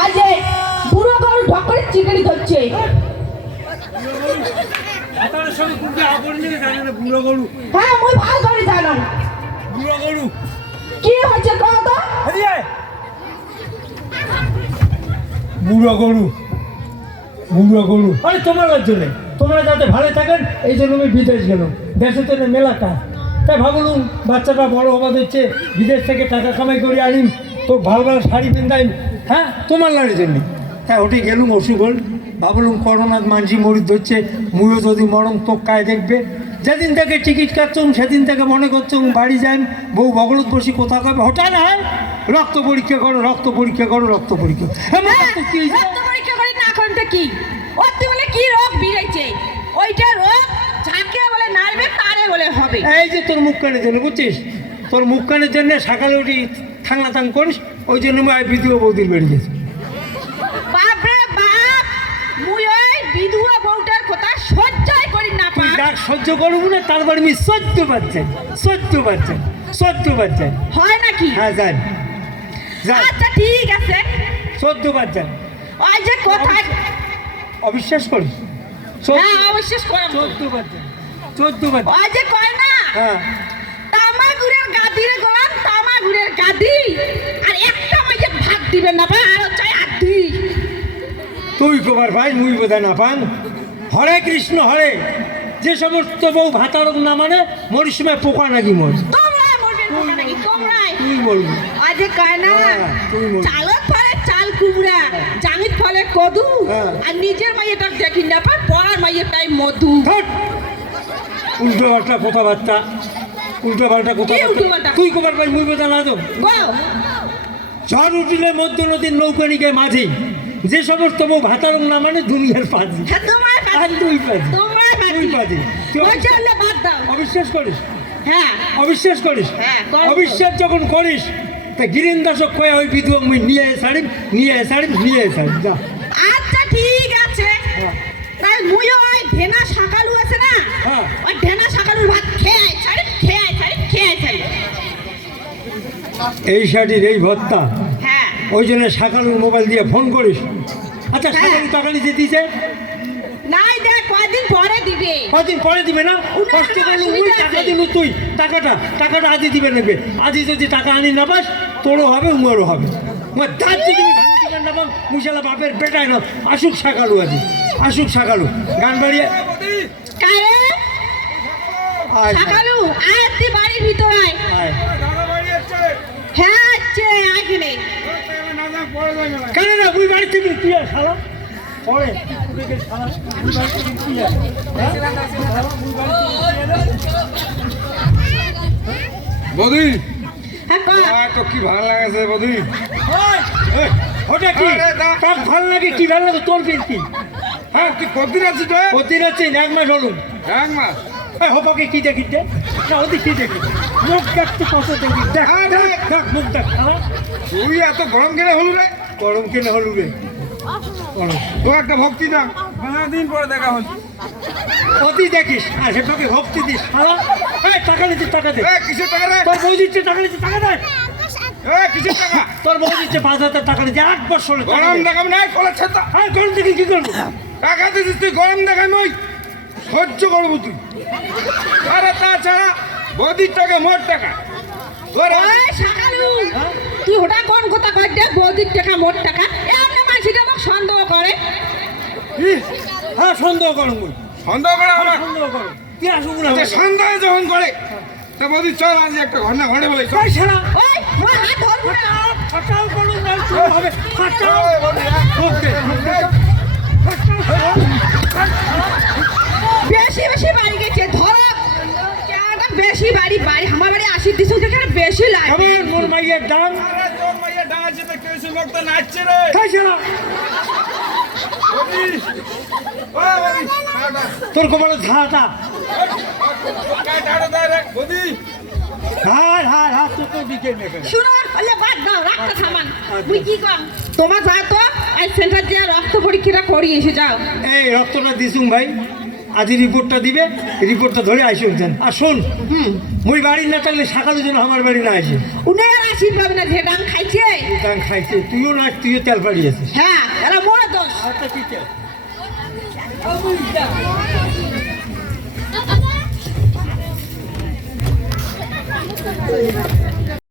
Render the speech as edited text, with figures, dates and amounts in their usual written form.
আজ এই বুড়ো গরু ঢক করে চিকেনি ধরছে। হ্যাঁ মুই ভালো করে জানো। কি হচ্ছে কও তো? বুড়ো গরু আরে তোমার জন্য, তোমরা যাতে ভালো থাকেন এই জন্য আমি বিদেশ গেলাম। দেশে তো মেলা কাজ, তাই ভাবলুম বাচ্চাটা বড় হওয়া দিচ্ছে, বিদেশ থেকে টাকা কামাই করে আনিম, তো ভালো ভালো শাড়ি পেন্দাইম, হ্যাঁ তোমার লাড়ির জন্য। তাই ওটি গেলুম অসুখ হল, ভাবলুম করোনার মানসি মরি ধরছে, মুইও যদি মরম তো কায় দেখবে। যেদিন থেকে টিকিট কাটছুম সেদিন থেকে মনে করছুম বাড়ি যাই, বউ বগলত বসি কোথাও খাবে, হঠাৎ না রক্ত পরীক্ষা করো, রক্ত পরীক্ষা করো, রক্ত পরীক্ষা। রক্ত পরীক্ষা করে না করতে কি ওতে বলে কি রোগ বিরাইছে, ওইটা রোগ যাকে বলে নাড়বে তারে বলে হবে। এই যে তোর মুখ কানের জন্য, বুঝছিস, তোর মুখ কানের জন্য সকালে উঠি থাংলা থাং করিস, ওই জন্য আমি বিধুয়া বৌদির বেড়ে গেছি। বাপরে বাপ, মুই ওই বিধুয়া বউটার কথা সহ্যই করি না। তুই ডাক সহ্য করবো না, তারপর আমি সহ্য পাচ্ছেন হয় নাকি? হ্যাঁ যান আচ্ছা ঠিক আছে, সহ্য পাচ্ছেন। ওই যে কোথায় অবিশ্বাস করিস? হ্যাঁ অবশ্যই করব। 14 ওই যে কয় না হ্যাঁ তামাগুড়ের গাদি রে গোলাম, তামাগুড়ের গাদি, আর একটা মাইকে ভাগ দিবেন না ভাই, আর চাই আদি। তুই কবার ভাই মুই বোধহয় না পান। হরে কৃষ্ণ হরে, যে সমস্ত বউ ভাতারক না মানে মরির সময় পোকা নাকি মর, তোমরাই মরবেন পোকা নাকি তোমরাই? তুই বলবি। ওই যে কয় না তুই বলবি। চালত ফলে চাল কুমড়া, জাঙ্গিত ফলে কদু, আর নিজের মাইয়েটা দেখি না পায়, পড়ার মাইয়েটাই মধু। উল্টো পাল্টা কথাবার্তা, উল্টো পাল্টা কথাবার্তা তুই কবার ভাই মুই বোঝা না তো। ঝড় উঠিলে মধ্য নদীর নৌকা নিকায় মাঝি, যে সমস্ত বউ ভাতারক না মানে দুনিয়ার পাজি। তুই পাজি, অবিশ্বাস করিস? হ্যাঁ অবিশ্বাস করিস? হ্যাঁ, অবিশ্বাস যখন করিস তা গিরিন্দাসক কয়ে ওই বিধু আমি নিয়ে সারিম যা। আচ্ছা ঠিক আছে, তাই মুই ওই ঢেনা শাকালু আছে না, হ্যাঁ। ওই ঢেনা শাকালুর ভাত খেয়ে ছাড়ি। এই শাড়ির এই ভত্তা, হ্যাঁ ওই জন্য সকালের মোবাইল দিয়ে ফোন করিস। আচ্ছা সকালে টাকা নিতে দিছে? নাই দেখ কয়দিন পরে দিবে। কদিন পরে দিবে না? কষ্ট করলু মুই টাকা দিলু, তুই টাকাটা আজই দিবে নেবে। আজই যদি টাকা আনি না পাস তোরও হবে উমারও হবে। তার যদি না পাম মুশালা বাপের বেটায় না। আসুক সকালু গান বাড়িয়ে কারে শাকালু আয়, তুই বাড়ির ভিতর আয়। হ্যাঁ আচ্ছা আইনে কেন না তুই বাড়ি থেকে তুই শালা পরে বধু তো কি ভালো লাগাছে বধু? ওটা কি তোর ভালো লাগে? কি ভালো লাগে তোর? কি হ্যাঁ তুই কতদিন আছিস? কতদিন আছিস? 1 মাস হলো। 1 মাস হবকে কি দেখি দে না, ওদি কি দেখি মুখ দেখতে কত দেখি দেখ মুখ দেখ। তুই এত গরম কেন হলু রে? তো একটা ভক্তি না, 15 দিন পরে দেখা হল। অতি দেখিস আর সেটাকে ভক্তি দিস। টাকা নিতে টাকা দে। কিসের টাকা রে? তোর বউ দিচ্ছে টাকা নিতে টাকা দে। কিসের টাকা? তোর বউ দিচ্ছে 5,000 টাকা নিতে 8 বছর। গরম দেখাবি না কলেছে তো। গরম দেখি কি করবো? টাকা দিচ্ছিস তুই, গরম দেখাই মই সহ্য করবো তুই। আরে তাছাড়া বৌদির টাকা মোর টাকা। শাকালু তুই ওটা কোন কথা কই দে? বৌদির টাকা মোর টাকা, এমন মানসিটা আমাকে সন্দেহ করে। হ্যাঁ সন্দেহ করো, সন্দেহ করে তুই আসুক না। সন্দেহ যখন করে তা বৌদি চল আজ একটা ঘটনা ঘটে বলে ছাড়া। ওই মোর হাত ধরবো না, ফাটাও করুন না হবে। ফাটাও বেশি বাড়ি গেছে ধরো, বেশি বাড়ি আমার বাড়ি 80 দিছো যেখানে বেশি লাগে। মোর মাইয়ের ডান তোর কপালে ধারাটা তোমার যা তো সেন্টার দিয়ে রক্ত পরীক্ষাটা করি এসে যাও। এই রক্তটা দিছুম ভাই, আজি রিপোর্টটা দিবে, রিপোর্টটা ধরে আইসে উঠছেন। আর শোন, মুই বাড়ি না থাকলে সকালে যেন আমার বাড়ি না আসে। উনার আসির পাবে না, যে ডাং খাইছে। ডাং খাইছে, তুইও না, তুইও তেল পাড়িয়েছিস। হ্যাঁ, এরা মোর দোষ। আচ্ছা ঠিক আছে।